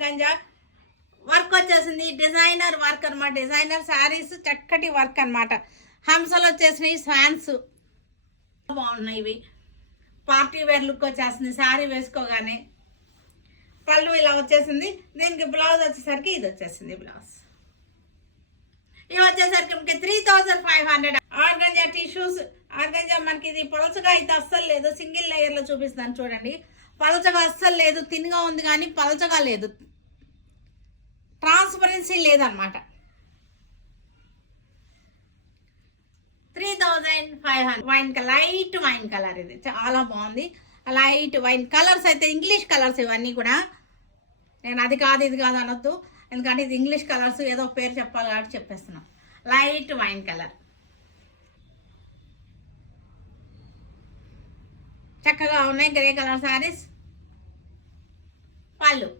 Organza work వచ్చేసింది. Designer work అనమాట, designer saris చక్కటి వర్క్ అనమాట. హంసలు వచ్చేసినాయి, స్వాన్స్ బాగున్నాయి. ఇవి పార్టీ వేర్ లుక్ వచ్చేస్తుంది శారీ వేసుకోగానే. పళ్ళు ఇలా వచ్చేసింది. దీనికి బ్లౌజ్ వచ్చేసరికి ఇది వచ్చేసింది బ్లౌజ్. ఇవి వచ్చేసరికి మనకి 3500. Organza tissues. ఆర్గంజా మనకి ఇది పలచగా అయితే అస్సలు లేదు. సింగిల్ లేయర్ లో చూపిస్తాను చూడండి. పలచగా అస్సలు లేదు, తిన్గా ఉంది కానీ పలచగా లేదు, ట్రాన్స్పరెన్సీ లేదనమాట. 3500. Wine colour, light wine colour. ఇది చాలా బాగుంది. లైట్ వైన్ కలర్స్ అయితే ఇంగ్లీష్ కలర్స్ ఇవన్నీ కూడా. నేను అది కాదు ఇది కాదు అనొద్దు, ఎందుకంటే ఇది ఇంగ్లీష్ కలర్స్, ఏదో పేరు చెప్పాలి కాబట్టి చెప్పేస్తున్నాం. లైట్ వైన్ కలర్ చక్కగా ఉన్నాయి. Grey colour saris. పళ్ళు